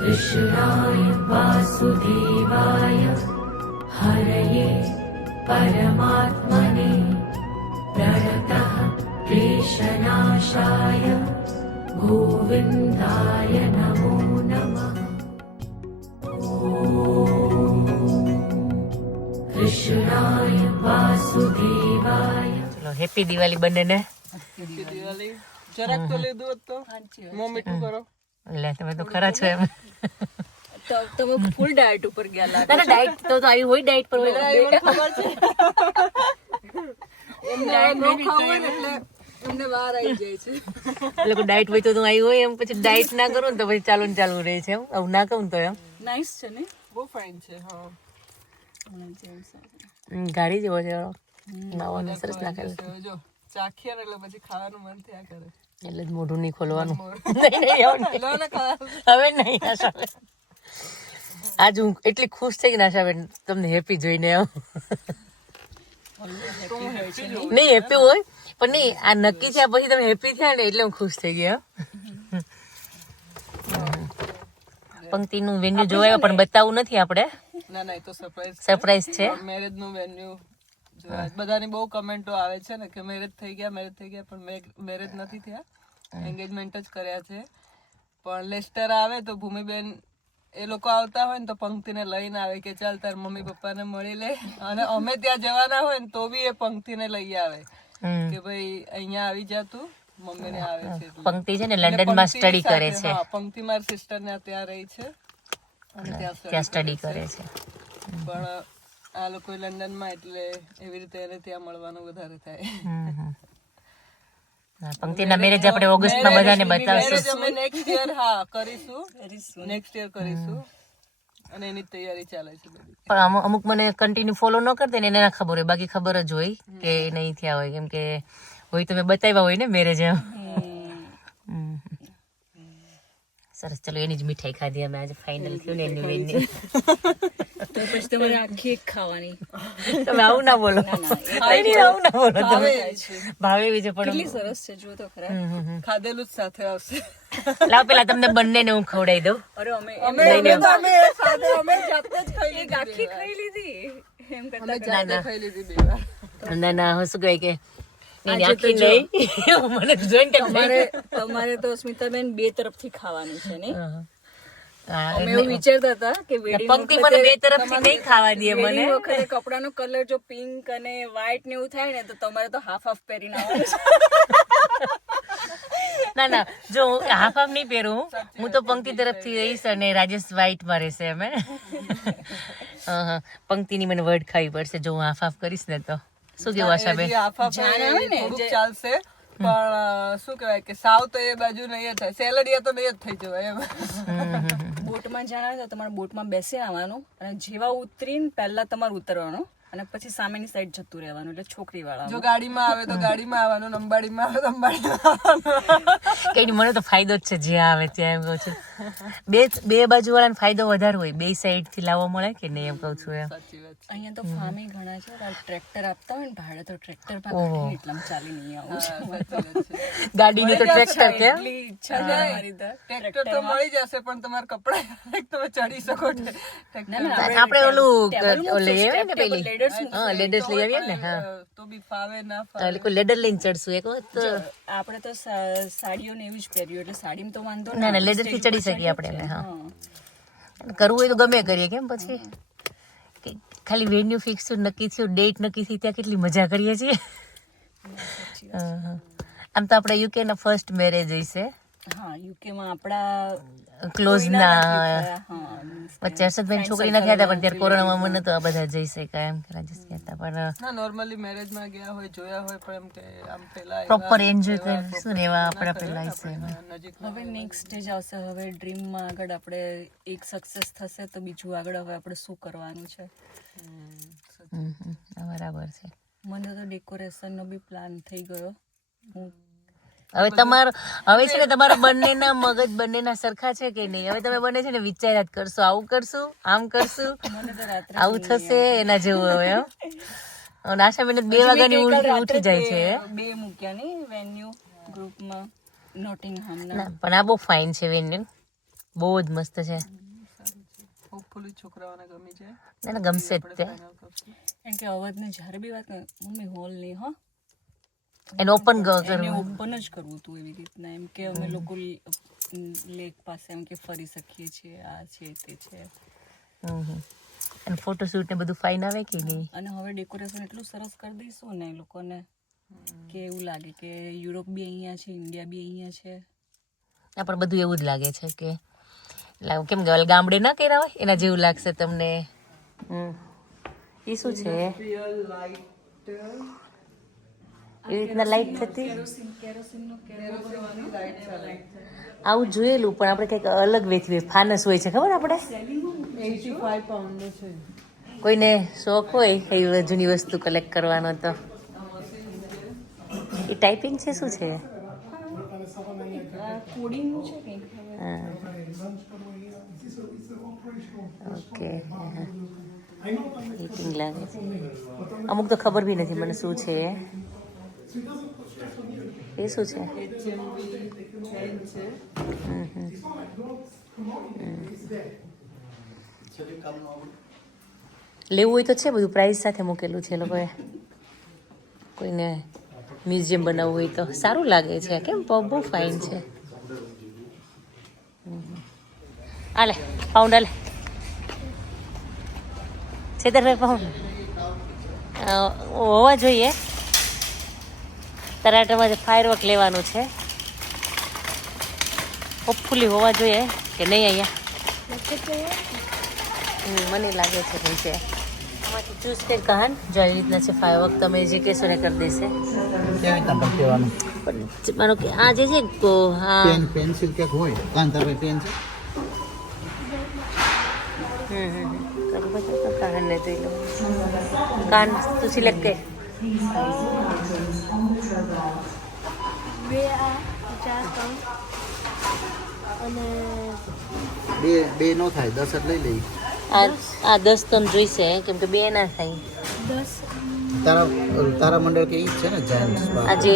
कृष्णाय वासुदेवाय हरये परमात्मने प्रणतः क्लेशनाशाय गोविन्दाय नमो नमः कृष्णाय वासुदेवाय ચલો હેપી દિવાળી બંનેને દિવાળી જરાક તો લીધું હોત તો મોં મીઠું કરો એટલે તમે તો ખરા છો એમ તો તમે ફૂલ ડાયટ ઉપર ગયા લાગે ના ડાયટ તો આવી હોય ડાયટ પર હોય ખબર છે. એમને ન ખાવું એટલે એમને વાર આવી જાય છે. લોકો ડાયટ હોય તો તું આવી હોય એમ પછી ડાયટ ના કરું તો પછી ચાલુ ને ચાલુ રહે છે એમ. આવું ના કહું તો એમ. નાઈસ છે ને? બહુ ફાઇન છે હા. ગાડી જેવો છે. નવો સરસ નાખેલો જો ચાખીએ એટલે પછી ખાવાનું મન થયા કરે. એટલે જ મોઢું નહીં ખોલવાનું. હવે નહીં. આશાબેન આજ હું એટલી ખુશ થઈ ગઈ આશાબેન તમને હેપી જોઈને નહીં હેપી હોય પણ નહીં આ નક્કી થયા પછી તમે હેપી થયા ને એટલે હું ખુશ થઈ ગયા પંક્તિનું વેન્યુ જોવાય પણ બતાવવું નથી આપણે. ના ના એ તો સરપ્રાઈઝ સરપ્રાઈઝ છે. મેરેજનું વેન્યુ બધાની બહુ કમેન્ટો આવે છે ને કે મેરેજ થઈ ગયા મેરેજ થઈ ગયા પણ મેરેજ નથી થયા. એન્ગેજમેન્ટ જ કર્યા છે. પણ લેસ્ટર આવે તો ભૂમિબેન એ લોકો આવતા હોય ને તો પંક્તિને લઈને આવે કે ચાલ તાર મમ્મી પપ્પાને મળી લે. અને અમે ત્યાં જવાના હોય ને તો બી એ પંક્તિને લઈ આવે. કે ભાઈ અહીંયા આવી જા તું મમ્મીને આવે છે પંક્તિ છે ને લંડનમાં સ્ટડી કરે છે. પંક્તિ મારી સિસ્ટર ને ત્યાં રહી છે. અને ત્યાં સ્ટડી કરે છે. પણ આ લોકો લંડનમાં એટલે એવી રીતે એને ત્યાં મળવાનું વધારે થાય. પંક્તિના મેરેજ આપણે ઓગસ્ટમાં બધાને બતાવશું. અમે નેક્સ્ટ યર હા કરીશું. નેક્સ્ટ યર કરીશું. અને એની તૈયારી ચાલે છે પણ અમુક અમુક મને કન્ટિન્યુ ફોલો ન કરતા ને એને ના ખબર હોય બાકી ખબર જ હોય કે નહીં થયા હોય. કેમ કે હોય તો મેં બતાવ્યા હોય ને મેરેજ એમ. હમ. સરસ ચલો એની જ મીઠાઈ ખાધી અમે. આજે ફાઇનલ થયું ને એની તો પછી તમારે આખી એક ખાવાની. તમે આવું ના બોલો. નહીં, આવું ના બોલો તમે. ભાવે એવી છે પણ કેટલી સરસ છે જો તો ખરા. ખાધેલું જ સાથે આવશે. લાવ પેલા તમને બંનેને હું ખવડાવી દઉં. અરે અમે અમે અમે અમે સાથે અમે જાતે જ ખાઈ લીધી આખી ખાઈ લીધી? એમ કરતા અમે જાતે ખાઈ લીધી બે વાર. ના ના હું શું કહે કે તમારે તમારે તો સ્મિતાબેન બે તરફથી ખાવાનું છે ને અમે એવું વિચારતા હતા કે પંક્તિ મને બે તરફથી નહીં ખાવા દે મને. વખતે કપડાનો કલર જો પિંક અને વ્હાઈટ ને એવું થાય ને તો તમારે તો હાફ હાફ પહેરીને આવવાનું ના ના જો હું હાફ હાફ નહીં પહેરું. હું તો પંક્તિ તરફથી રહીશ અને રાજેશ white માં રહેશે અમે હા, હા. પંક્તિની મને વર્ડ ખાવી પડશે જો હું હાફ હાફ કરીશ ને તો. શું કેવું આશા બેન? આફા પર ચાલશે. પણ શું કહેવાય કે સાવ તો એ બાજુ નહીં થાય. સેલડિયા તો નહીં જ થઈ જવાય એમ. બોટમાં જણાવે તો તમારે બોટમાં બેસી આવવાનું અને જેવા ઉતરીને પહેલાં તમારે ઉતરવાનું. અને પછી સામેની સાઈડ જતું રહેવાનું એટલે છોકરી વાળા જો ગાડીમાં આવે તો ગાડીમાં આવવાનું અંબાડીમાં આવે તો અંબાડીમાં કઈ મને તો ફાયદો જ છે જે આવે ત્યાં એમ કહું છું. બે બે બાજુ વાળાને ફાયદો વધારે હોય બે સાઈડથી લાવવા મળે કે નહીં એમ કહું છું એમ. અહીંયા તો ફામે ઘણા છે ટ્રેક્ટર આપતા હોય ને ભાડે તો ટ્રેક્ટરમાં એટલા ચાલી નહીં આવું ગાડીની તો ટ્રેક્ટર કે. ટ્રેક્ટર તો મળી જશે પણ તમારા કપડા તમે ચડી શકો ટ્રેક્ટર ના, ના, આપણે ઓલું ઓલે પેલી? Table, હા લેડર્સ લઈ આવીએ ને હા. તો બી ફાવે ના ફાવે. એટલે કોઈ લેડર લઈને ચડશું એક વખત તો આપણે તો સાડીઓ ને એવું જ પહેર્યું એટલે સાડીમાં તો વાંધો ના ના લેડરથી ચડી શકીએ આપણે હા. કરવું હોય તો ગમે કરીએ કેમ પછી? ખાલી વેન્યુ ફિક્સ થયું નક્કી થયું ડેટ નક્કી થઈ ત્યાં કેટલી મજા કરીએ છીએ. હા, હા. આમ તો આપણે યુકેના ફર્સ્ટ મેરેજ હશે હા યુકેમાં આપણા ક્લોઝ ના હા વચ્ચે હર્ષદભાઈ છોકરી ના થયા હતા પણ ત્યારે કોરોનામાં મને તો આ બધા જઈ શકાય એમ કે રાજેશ ગયા પણ ના નોર્મલી મેરેજમાં ગયા હોય જોયા હોય પણ એમ કે આમ પેલા પ્રોપર એન્જોય કરીશું ને એવા આપણા પેલા હવે નેક્સ્ટ સ્ટેજ આવશે હવે ડ્રીમમાં આગળ આપણે એક સક્સેસ થશે તો બીજું આગળ હવે આપણે શું કરવાનું છે? હમ, હમ. બરાબર છે. મને તો ડેકોરેશન નો બી પ્લાન થઈ ગયો. હું હવે તમારો હવે છે ને તમારા બંનેના મગજ બંનેના સરખા છે કે નહીં? હવે તમે બંને છે ને વિચાર્યા જ કરશો. આવું કરશું આમ કરશું આવું થશે એના જેવું હવે અને આશા બેન બે વાગ્યાની ઉલટી ઉઠી જાય છે બે મૂક્યા ને વેન્યુ ગ્રુપમાં નોટિંગહામ ના, પણ આ બહુ ફાઇન છે વેન્યુ બહુ જ મસ્ત છે. હોપફુલી છોકરાઓને ગમી જાય. ગમશે જ તે. ફાઇનલ કે અવાજને જ્યારે બી વાત મમ્મી હોલ નહીં હો. એને ઓપન કરવું ઓપન જ કરવું હતું એવી રીતના એમ કે અમે લોકો લેક પાસે એમ કે ફરી શકીએ છીએ આ છે તે છે. અને ફોટોશૂટ ને બધું ફાઇન આવે કે નહીં? અને હવે ડેકોરેશન એટલું સરસ કરી દઈશું ને એ લોકોને કે એવું લાગે કે યુરોપ બી અહીંયા છે ઇન્ડિયા બી અહીંયા છે. ના પણ બધું એવું જ લાગે છે કે એટલે કેમ કે ગામડે ના કર્યા હોય? એના જેવું લાગશે તમને. હમ. એ શું છે? એવી રીતના લાઈટ થતી? આવું જોયેલું પણ આપણે કંઈક અલગ વેચી ફાનસ હોય છે ખબર આપણે? કોઈને શોખ હોય એવી જૂની વસ્તુ કલેક્ટ કરવાનો તો? એ ટાઈપિંગ છે શું છે. ઓકે લાગે છે. અમુક તો ખબર બી નથી મને શું છે. એ. શું છે. લેવું હોય તો છે બધું પ્રાઇસ સાથે મૂકેલું છે લોકોએ. કોઈને મ્યુઝિયમ બનાવવું હોય તો. સારું લાગે છે. કેમ? પબ બહુ ફાઇન છે. આલે પાઉન્ડ આલે. છેતરભાઈ પાઉન્ડ હોવા જોઈએ. તરાટામાં ફાયરવર્ક લેવાનું છે હોપફુલી હોવા જોઈએ કે નહીં અહીંયા? હમ, મને લાગે છે ભાઈ છે. આમાંથી ચૂઝ કે કહાન? જો આવી રીતના છે ફાયરવર્ક તમે જે કહેશો ને કરી દેશે. કેવી રીતના પર કહેવાનું પણ માનો કે આ જે છે તો હા. પેન પેન્સિલ કે હોય? કાંતાભાઈ પેન છે? હમ હમ કાન તું સિલેક્ટ કર. બે બે બે નો થાય દસ જ લઈ લઈ આ આ દસ તન જોઈશે કેમ કે બે ના થાય. દસ. તારા તારા મંડળ કે ઈ છે ને જાયન્ટ્સ આ જે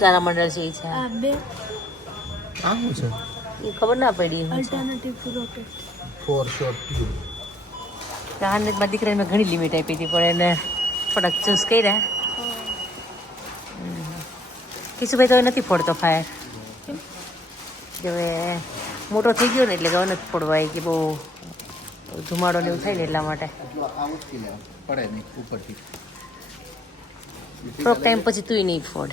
તારા મંડળ છે એ છે. આ બે. આ શું છે? એ ખબર ના પડી alternative to rocket for short tube કાનને દીકરાને મેં ઘણી લિમિટ આપી હતી પણ એને થોડાક ચૂઝ કર્યા. કિશુભાઈ તો હવે નથી ફોડતો ફાયર કે હવે મોટો થઈ ગયો ને એટલે હવે નથી ફોડવાય કે બહુ ધુમાડો ને એવું થાય ને એટલા માટે. થોડોક ટાઈમ પછી તુંય પડે નહીં ઉપરથી. થોડોક ટાઈમ પછી તું નહીં ફોડ.